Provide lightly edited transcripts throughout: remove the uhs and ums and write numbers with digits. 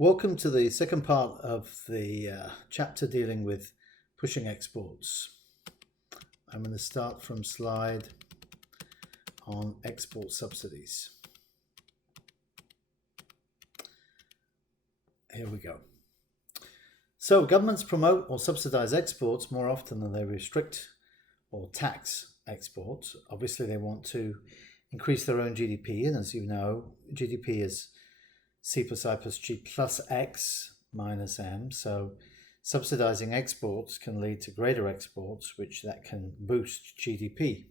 Welcome to the second part of the chapter dealing with pushing exports. I'm going to start from slide on export subsidies. Here we go. So governments promote or subsidize exports more often than they restrict or tax exports. Obviously they want to increase their own GDP, and as you know, GDP is C plus I plus G plus X minus M. So subsidizing exports can lead to greater exports, which that can boost GDP.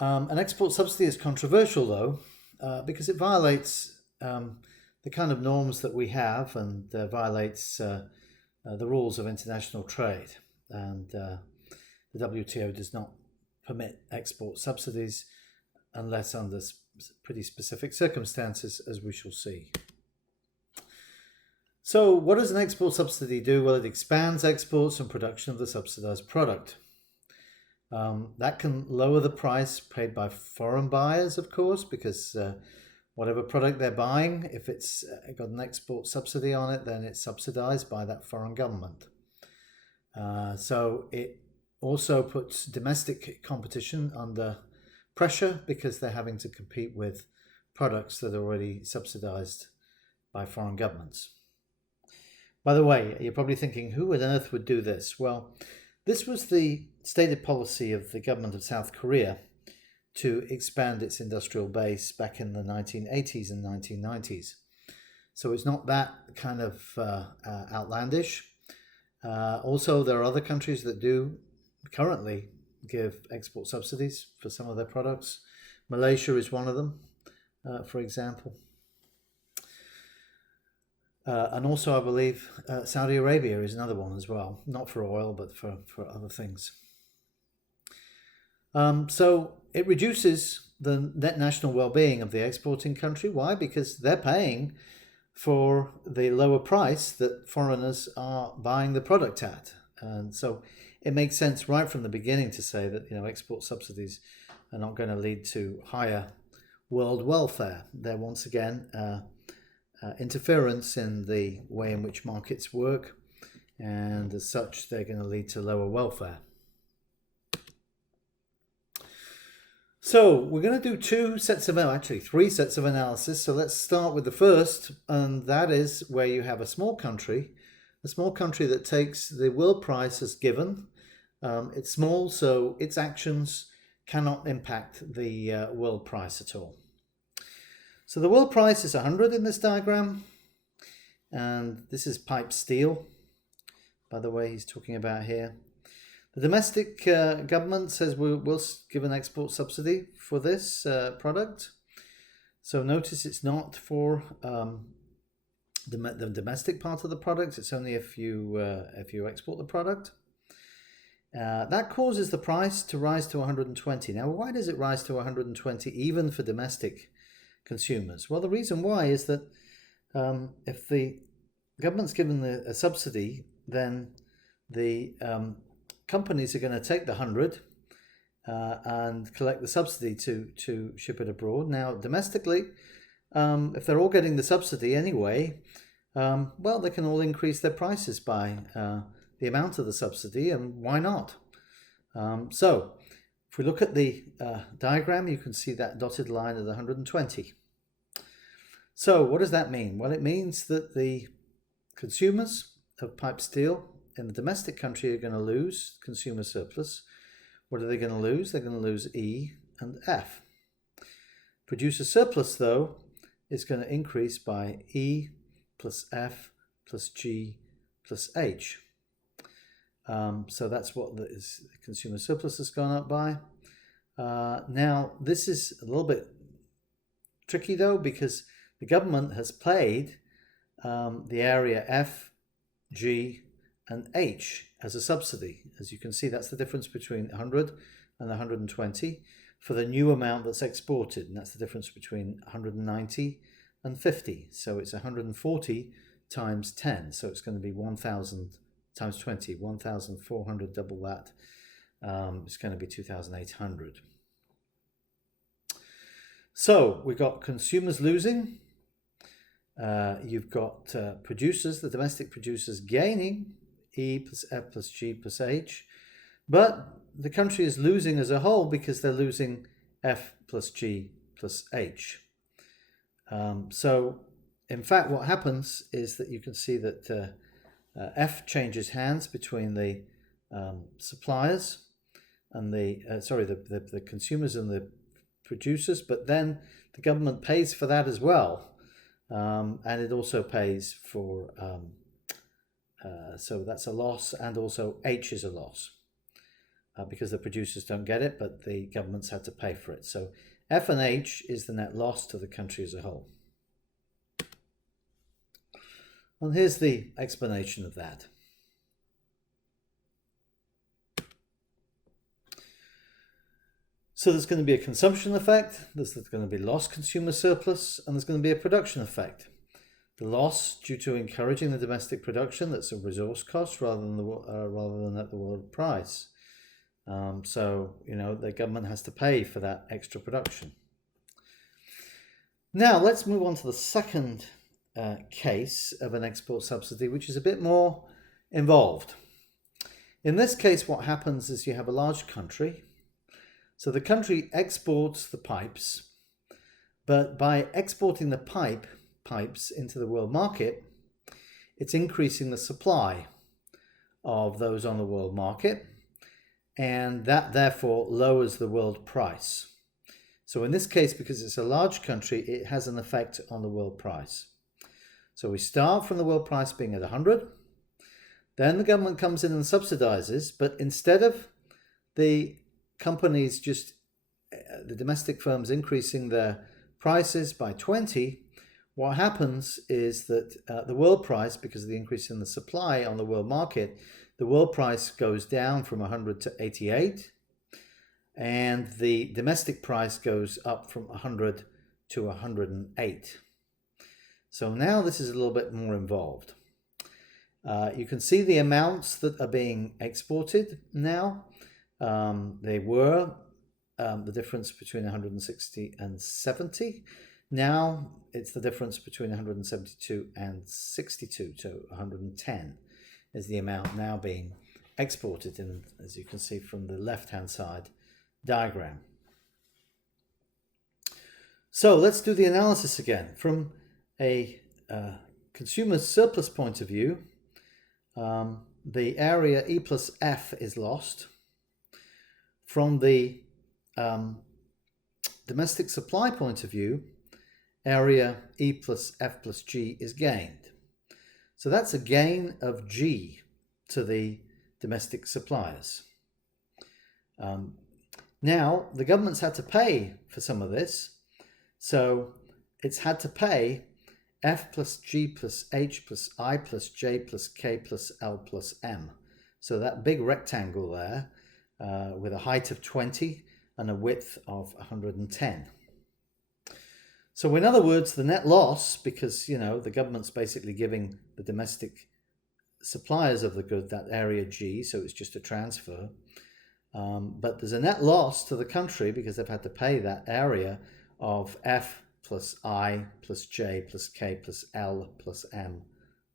An export subsidy is controversial though, because it violates the kind of norms that we have and violates the rules of international trade. And the WTO does not permit export subsidies unless under pretty specific circumstances, as we shall see. So what does an export subsidy do? Well, it expands exports and production of the subsidized product. That can lower the price paid by foreign buyers, of course, because whatever product they're buying, if it's got an export subsidy on it, then it's subsidized by that foreign government. So it also puts domestic competition under pressure because they're having to compete with products that are already subsidized by foreign governments. By the way, you're probably thinking, who on earth would do this? Well, this was the stated policy of the government of South Korea to expand its industrial base back in the 1980s and 1990s. So it's not that kind of outlandish. Also, there are other countries that do currently give export subsidies for some of their products. Malaysia is one of them, for example. And also, I believe, Saudi Arabia is another one as well. Not for oil, but for other things. So it reduces the net national well-being of the exporting country. Why? Because they're paying for the lower price that foreigners are buying the product at. And so it makes sense right from the beginning to say that, export subsidies are not going to lead to higher world welfare. They're once again interference in the way in which markets work, and as such they're going to lead to lower welfare. So we're going to do three sets of analysis. So let's start with the first, and that is where you have a small country that takes the world price as given. It's small, so its actions cannot impact the world price at all. So the world price is 100 in this diagram, and this is pipe steel, by the way, he's talking about here. The domestic government says we'll give an export subsidy for this product. So notice it's not for the domestic part of the product. It's only if you export the product. That causes the price to rise to 120. Now, why does it rise to 120 even for domestic consumers? Well, the reason why is that if the government's given a subsidy, then the companies are going to take the 100 and collect the subsidy to ship it abroad. Now, domestically, if they're all getting the subsidy anyway, well, they can all increase their prices by the amount of the subsidy, and why not? So if we look at the diagram, you can see that dotted line of the 120. So what does that mean? Well, it means that the consumers of pipe steel in the domestic country are going to lose consumer surplus. What are they going to lose? They're going to lose E and F. Producer surplus, though, is going to increase by E plus F plus G plus H. So that's what the consumer surplus has gone up by. Now, this is a little bit tricky, though, because the government has played the area F, G, and H as a subsidy. As you can see, that's the difference between 100 and 120 for the new amount that's exported, and that's the difference between 190 and 50. So it's 140 times 10, so it's going to be 1,000 times 20, 1,400, double that. It's going to be 2,800. So we've got consumers losing, you've got producers, the domestic producers, gaining E plus F plus G plus H, but the country is losing as a whole because they're losing F plus G plus H. So in fact what happens is that you can see that F changes hands between the suppliers and the consumers and the producers, but then the government pays for that as well, and it also pays for so that's a loss, and also H is a loss because the producers don't get it, but the government's had to pay for it. So F and H is the net loss to the country as a whole. And here's the explanation of that. So there's going to be a consumption effect, there's going to be lost consumer surplus, and there's going to be a production effect. The loss due to encouraging the domestic production, that's a resource cost rather than at the world price. So, the government has to pay for that extra production. Now, let's move on to the second case of an export subsidy, which is a bit more involved. In this case, what happens is you have a large country. So the country exports the pipes, but by exporting the pipes into the world market, it's increasing the supply of those on the world market, and that therefore lowers the world price. So in this case, because it's a large country, it has an effect on the world price. So we start from the world price being at 100, then the government comes in and subsidizes, but instead of the companies the domestic firms increasing their prices by 20, what happens is that the world price, because of the increase in the supply on the world market, the world price goes down from 100 to 88, and the domestic price goes up from 100 to 108. So now this is a little bit more involved. You can see the amounts that are being exported now. They were the difference between 160 and 70. Now it's the difference between 172 and 62, so 110 is the amount now being exported, in, as you can see from the left-hand side diagram. So let's do the analysis again. From a consumer surplus point of view, the area E plus F is lost. From the domestic supply point of view, area E plus F plus G is gained. So that's a gain of G to the domestic suppliers. Now, the government's had to pay for some of this. So it's had to pay F plus G plus H plus I plus J plus K plus L plus M. So that big rectangle there with a height of 20 and a width of 110. So in other words, the net loss, because the government's basically giving the domestic suppliers of the good that area G, so it's just a transfer. But there's a net loss to the country because they've had to pay that area of F plus I plus J plus K plus L plus M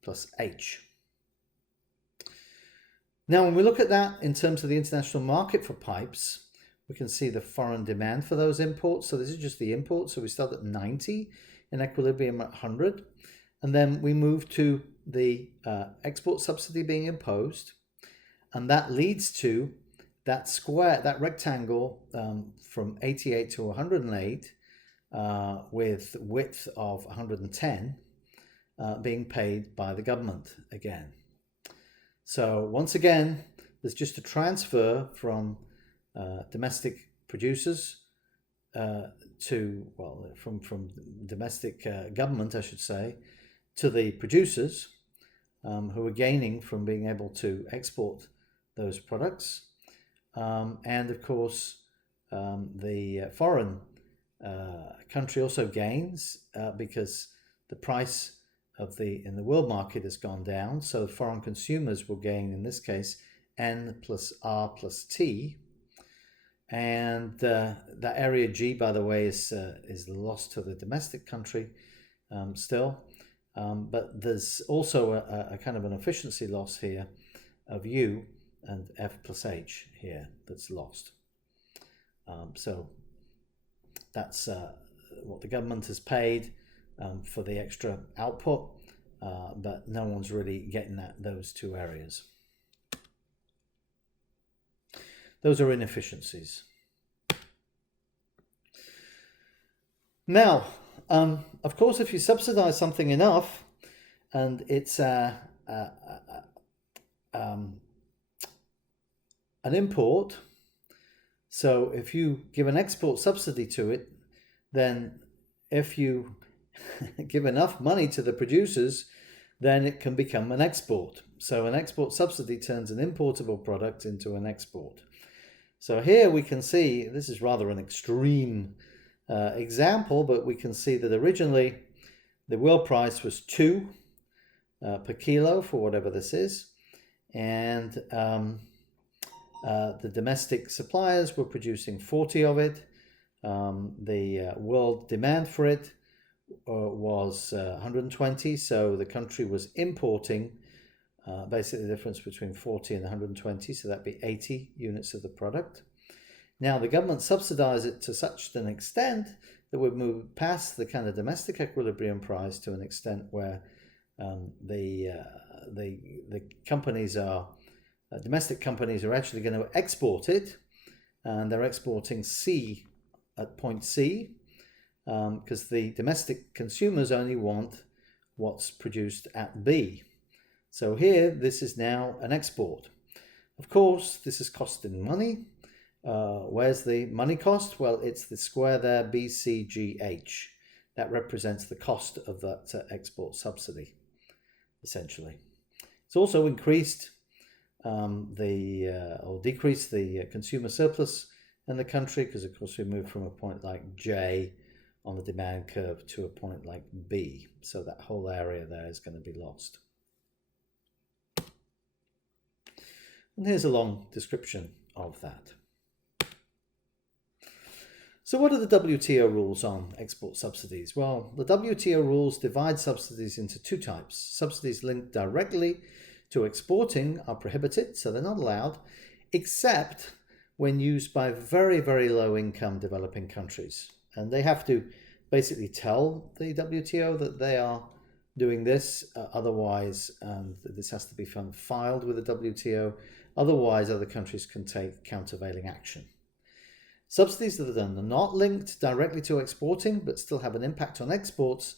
plus H. Now, when we look at that in terms of the international market for pipes, we can see the foreign demand for those imports. So this is just the import. So we start at 90, in equilibrium at 100. And then we move to the export subsidy being imposed. And that leads to that square, that rectangle from 88 to 108 with width of 110 being paid by the government again. So once again, there's just a transfer from domestic producers from domestic government, I should say, to the producers who are gaining from being able to export those products. And of course, the foreign country also gains because the price of in the world market has gone down. So foreign consumers will gain, in this case, N plus R plus T. And that area G, by the way, is lost to the domestic country still. But there's also a kind of an efficiency loss here of U and F plus H here that's lost. So that's what the government has paid for the extra output, but no one's really getting at those two areas. Those are inefficiencies. Now, of course, if you subsidize something enough and it's an import, so if you give an export subsidy to it, then if you give enough money to the producers, then it can become an export. So an export subsidy turns an importable product into an export. So here we can see, this is rather an extreme example, but we can see that originally the world price was 2 per kilo for whatever this is, and the domestic suppliers were producing 40 of it. The world demand for it was 120, so the country was importing basically the difference between 40 and 120, so that'd be 80 units of the product. Now the government subsidized it to such an extent that we've moved past the kind of domestic equilibrium price to an extent where the companies are domestic companies are actually going to export it, and they're exporting C at point C because the domestic consumers only want what's produced at B. So here, this is now an export. Of course, this is costing money. Where's the money cost? Well, it's the square there, BCGH. That represents the cost of that export subsidy, essentially. It's also increased or decreased the consumer surplus in the country, because of course we moved from a point like J on the demand curve to a point like B. So that whole area there is going to be lost. And here's a long description of that. So what are the WTO rules on export subsidies? Well, the WTO rules divide subsidies into two types. Subsidies linked directly to exporting are prohibited, so they're not allowed, except when used by very, very low income developing countries. And they have to basically tell the WTO that they are doing this, otherwise, and this has to be filed with the WTO, otherwise other countries can take countervailing action. Subsidies that are not linked directly to exporting but still have an impact on exports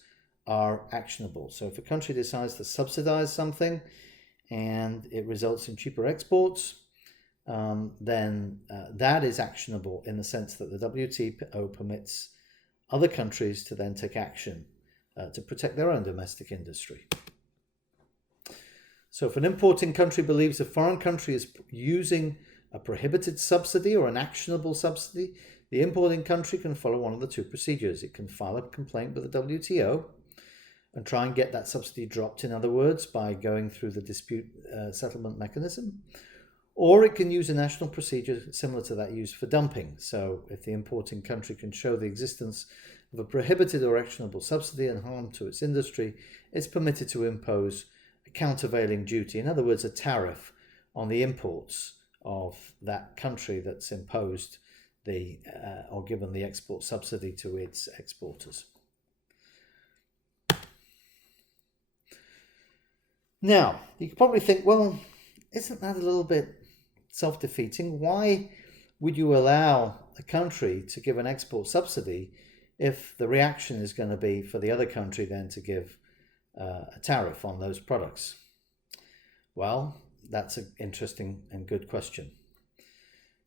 are actionable. So if a country decides to subsidize something and it results in cheaper exports, then that is actionable in the sense that the WTO permits other countries to then take action to protect their own domestic industry. So if an importing country believes a foreign country is using a prohibited subsidy or an actionable subsidy, the importing country can follow one of the two procedures. It can file a complaint with the WTO and try and get that subsidy dropped, in other words, by going through the dispute settlement mechanism. Or it can use a national procedure similar to that used for dumping. So if the importing country can show the existence of a prohibited or actionable subsidy and harm to its industry, it's permitted to impose a countervailing duty, in other words, a tariff on the imports of that country that's imposed the or given the export subsidy to its exporters. Now, you could probably think, well, isn't that a little bit self-defeating? Why would you allow a country to give an export subsidy if the reaction is going to be for the other country then to give a tariff on those products? Well, that's an interesting and good question.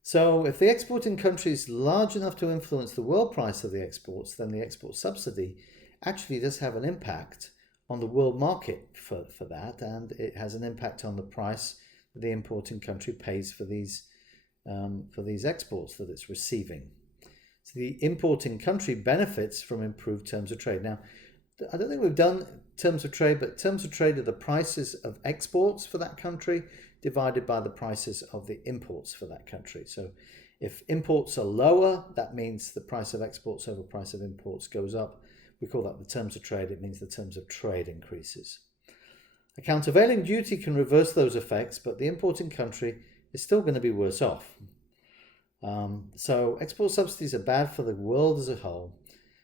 So if the exporting country is large enough to influence the world price of the exports, then the export subsidy actually does have an impact on the world market for that, and it has an impact on the price that the importing country pays for these exports that it's receiving. So the importing country benefits from improved terms of trade. Now, I don't think we've done terms of trade, but terms of trade are the prices of exports for that country divided by the prices of the imports for that country. So if imports are lower, that means the price of exports over price of imports goes up. we call that the terms of trade. It means the terms of trade increases. A countervailing duty can reverse those effects, but the importing country is still going to be worse off. So export subsidies are bad for the world as a whole.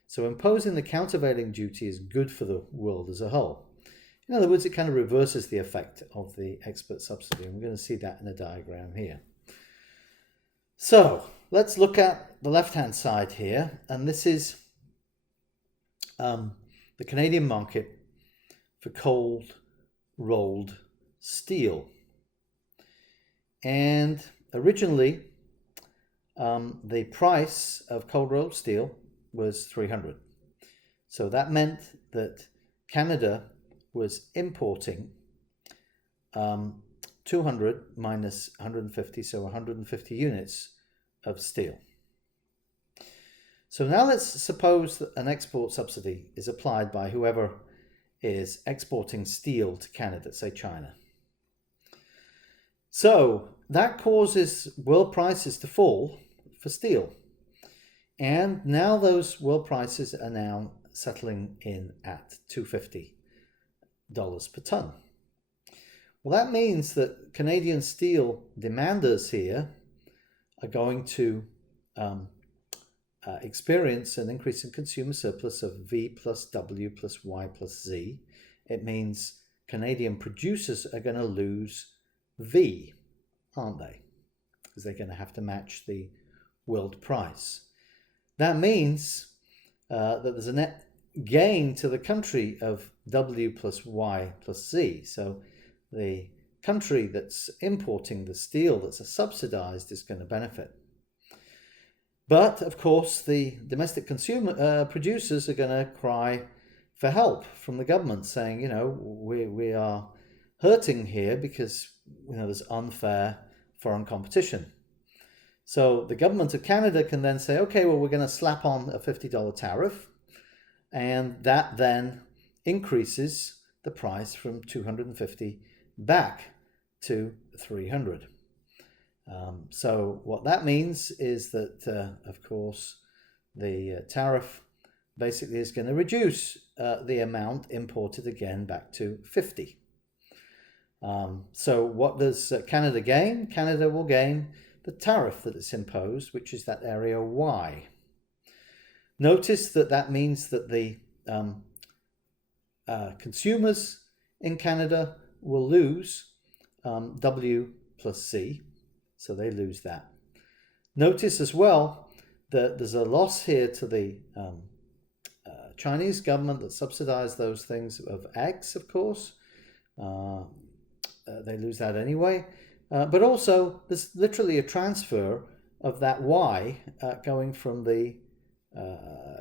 So imposing the countervailing duty is good for the world as a whole. In other words, it kind of reverses the effect of the export subsidy. And we're going to see that in a diagram here. So let's look at the left-hand side here. And this is the Canadian market for cold rolled steel. And originally, the price of cold rolled steel was $300. So that meant that Canada was importing 200 minus 150, so 150 units of steel. So now let's suppose that an export subsidy is applied by whoever is exporting steel to Canada, say China. So that causes world prices to fall for steel. And now those world prices are now settling in at $250 per ton. Well, that means that Canadian steel demanders here are going to experience an increase in consumer surplus of V plus W plus Y plus Z. It means Canadian producers are going to lose V, aren't they? Because they're going to have to match the world price. That means that there's a net gain to the country of W plus Y plus Z. So the country that's importing the steel that's subsidized is going to benefit. But of course, the domestic consumer producers are going to cry for help from the government, saying, you know, we are hurting here because, you know, there's unfair foreign competition. So the government of Canada can then say, okay, well, we're going to slap on a $50 tariff, and that then increases the price from $250 back to $300. So what that means is that, of course, the tariff basically is going to reduce the amount imported again back to 50. So what does Canada gain? Canada will gain the tariff that is imposed, which is that area Y. Notice that that means that the consumers in Canada will lose W plus C, so they lose that. Notice as well that there's a loss here to the Chinese government that subsidized those things of X, of course. They lose that anyway. But also, there's literally a transfer of that Y going from the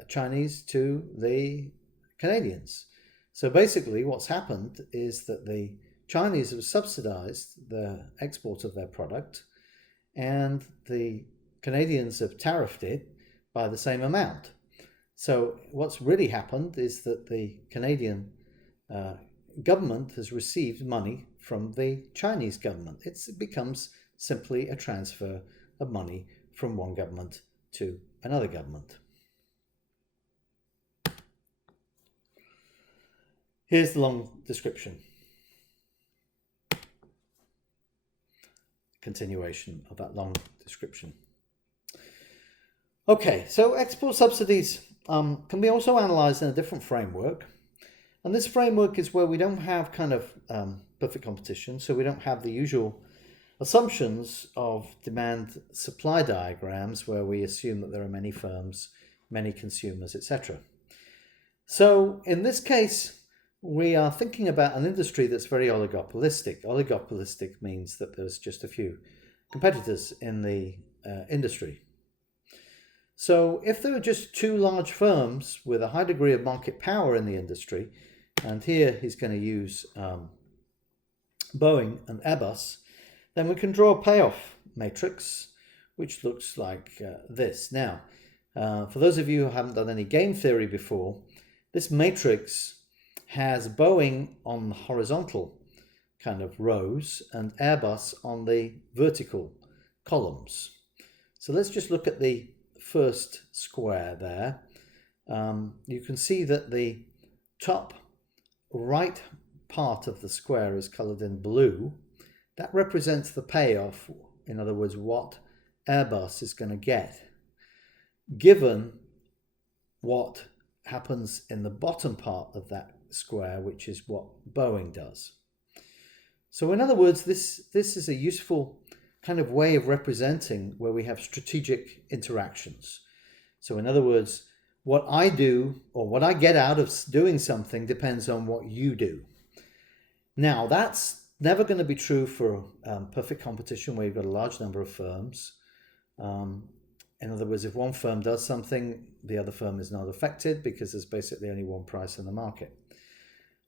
Chinese to the Canadians. So basically, what's happened is that the Chinese have subsidized the export of their product, and the Canadians have tariffed it by the same amount. So what's really happened is that the Canadian government has received money from the Chinese government. It becomes simply a transfer of money from one government to another government. Here's the long description. Continuation of that long description. Okay, so export subsidies can be also analysed in a different framework. And this framework is where we don't have kind of perfect competition, so we don't have the usual assumptions of demand supply diagrams where we assume that there are many firms, many consumers, etc. So in this case, we are thinking about an industry that's very oligopolistic. Oligopolistic means that there's just a few competitors in the industry. So if there are just two large firms with a high degree of market power in the industry, and here he's going to use Boeing and Airbus, then we can draw a payoff matrix, which looks like this. Now, for those of you who haven't done any game theory before, this matrix has Boeing on the horizontal kind of rows and Airbus on the vertical columns. So let's just look at the first square there. you can see that the top right part of the square is coloured in blue. That represents the payoff, in other words, what Airbus is going to get, given what happens in the bottom part of that square, which is what Boeing does. So in other words, this is a useful kind of way of representing where we have strategic interactions. So in other words, what I do or what I get out of doing something depends on what you do. Now, that's never going to be true for perfect competition where you've got a large number of firms. In other words, if one firm does something, the other firm is not affected because there's basically only one price in the market.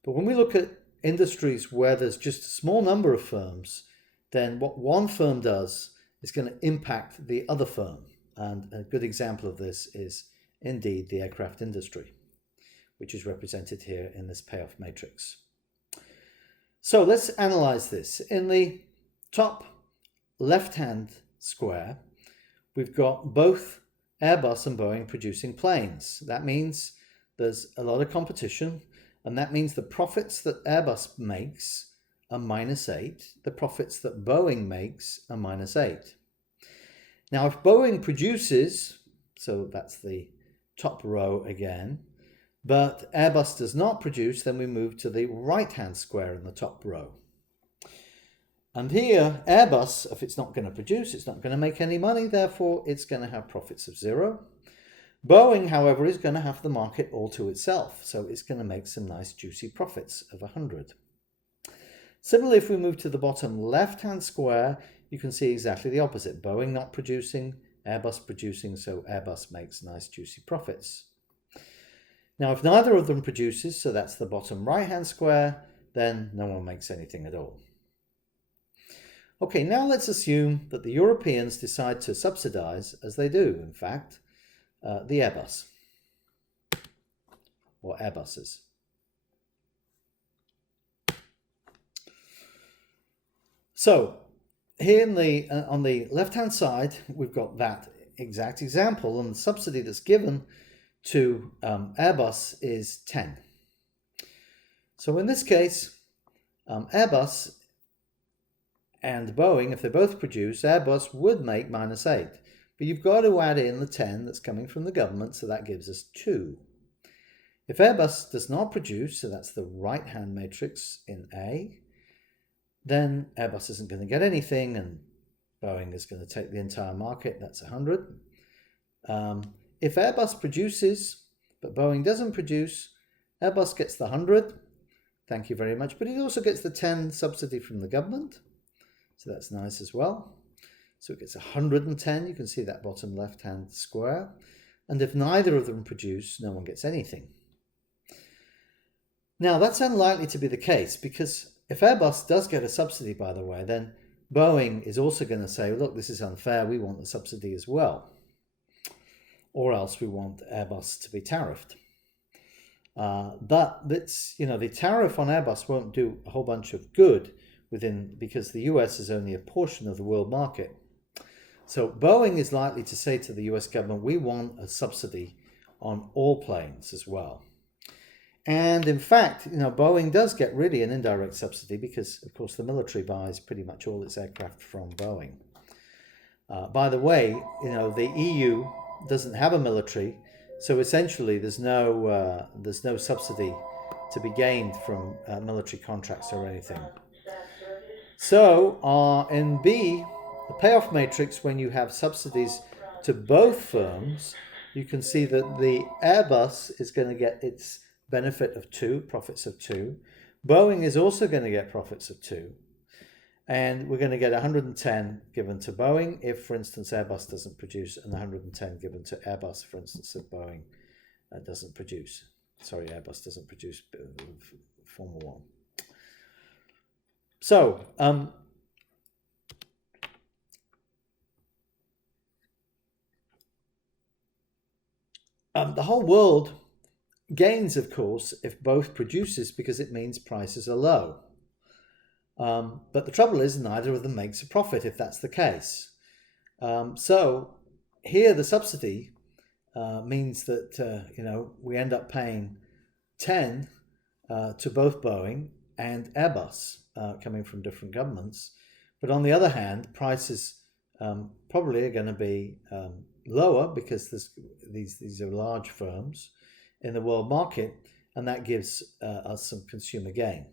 But when we look at industries where there's just a small number of firms, then what one firm does is going to impact the other firm. And a good example of this is indeed the aircraft industry, which is represented here in this payoff matrix. So let's analyze this. In the top left-hand square, we've got both Airbus and Boeing producing planes. That means there's a lot of competition, and that means the profits that Airbus makes are -8. The profits that Boeing makes are -8. Now, if Boeing produces, so that's the top row again, but Airbus does not produce, then we move to the right-hand square in the top row. And here, Airbus, if it's not going to produce, it's not going to make any money, therefore it's going to have profits of 0. Boeing, however, is going to have the market all to itself, so it's going to make some nice juicy profits of 100. Similarly, if we move to the bottom left-hand square, you can see exactly the opposite. Boeing not producing, Airbus producing, so Airbus makes nice juicy profits. Now, if neither of them produces, so that's the bottom right-hand square, then no one makes anything at all. Okay, now let's assume that the Europeans decide to subsidize, as they do, in fact, the Airbus, or Airbuses. So, here on the left-hand side, we've got that exact example, and the subsidy that's given to Airbus is 10. So in this case, Airbus and Boeing, if they both produce, Airbus would make -8. But you've got to add in the 10 that's coming from the government, so that gives us 2. If Airbus does not produce, so that's the right-hand matrix in A, then Airbus isn't going to get anything, and Boeing is going to take the entire market, that's 100. If Airbus produces, but Boeing doesn't produce, Airbus gets the 100, thank you very much, but it also gets the 10 subsidy from the government, so that's nice as well. So it gets 110, you can see that bottom left-hand square, and if neither of them produce, no one gets anything. Now that's unlikely to be the case, because if Airbus does get a subsidy, by the way, then Boeing is also going to say, look, this is unfair, we want the subsidy as well. Or else we want Airbus to be tariffed. But that's, the tariff on Airbus won't do a whole bunch of good because the US is only a portion of the world market. So Boeing is likely to say to the US government, we want a subsidy on all planes as well. And in fact, Boeing does get really an indirect subsidy because, of course, the military buys pretty much all its aircraft from Boeing. By the way, the EU doesn't have a military, so essentially there's no subsidy to be gained from military contracts or anything. So in B, the payoff matrix, when you have subsidies to both firms, you can see that the Airbus is going to get its benefit of 2, profits of 2. Boeing is also going to get profits of 2. And we're going to get 110 given to Boeing if, for instance, Airbus doesn't produce, and 110 given to Airbus, for instance, if Boeing doesn't produce. Sorry, Airbus doesn't produce Formula 1. So, the whole world gains, of course, if both produces, because it means prices are low. But the trouble is neither of them makes a profit if that's the case. So here the subsidy means that we end up paying 10 to both Boeing and Airbus, coming from different governments. But on the other hand, prices probably are going to be lower because these are large firms in the world market, and that gives us some consumer gain.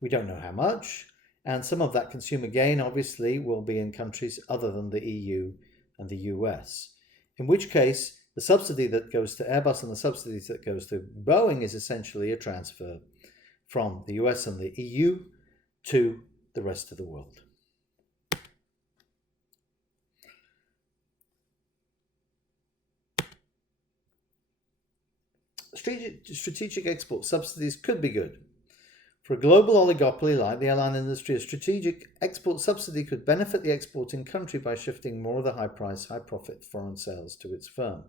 We don't know how much, and some of that consumer gain obviously will be in countries other than the EU and the US, in which case the subsidy that goes to Airbus and the subsidies that goes to Boeing is essentially a transfer from the US and the EU to the rest of the world. Strategic export subsidies could be good. For a global oligopoly like the airline industry, a strategic export subsidy could benefit the exporting country by shifting more of the high-price, high-profit foreign sales to its firm.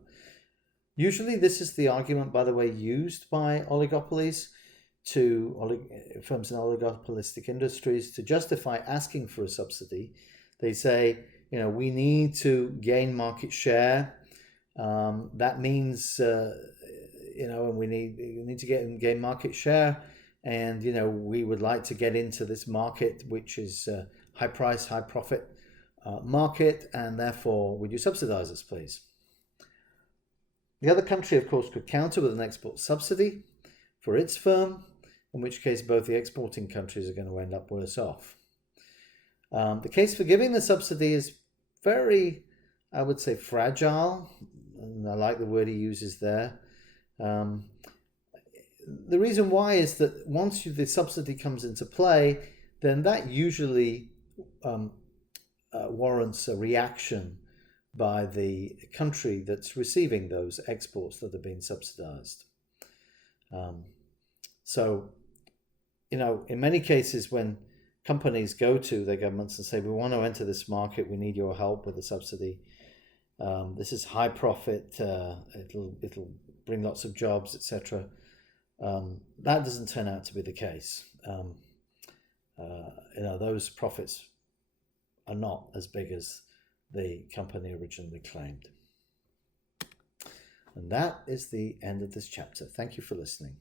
Usually this is the argument, by the way, used by oligopolies firms in oligopolistic industries to justify asking for a subsidy. They say, we need to gain market share. That means, and we need to gain market share. And, we would like to get into this market, which is high price, high profit market. And therefore, would you subsidize us, please? The other country, of course, could counter with an export subsidy for its firm, in which case both the exporting countries are going to end up worse off. The case for giving the subsidy is very, I would say, fragile. And I like the word he uses there. The reason why is that once the subsidy comes into play, then that usually warrants a reaction by the country that's receiving those exports that are being subsidized. So, in many cases when companies go to their governments and say, we want to enter this market, we need your help with the subsidy. This is high profit, it'll bring lots of jobs, etc. That doesn't turn out to be the case. Those profits are not as big as the company originally claimed. And that is the end of this chapter. Thank you for listening.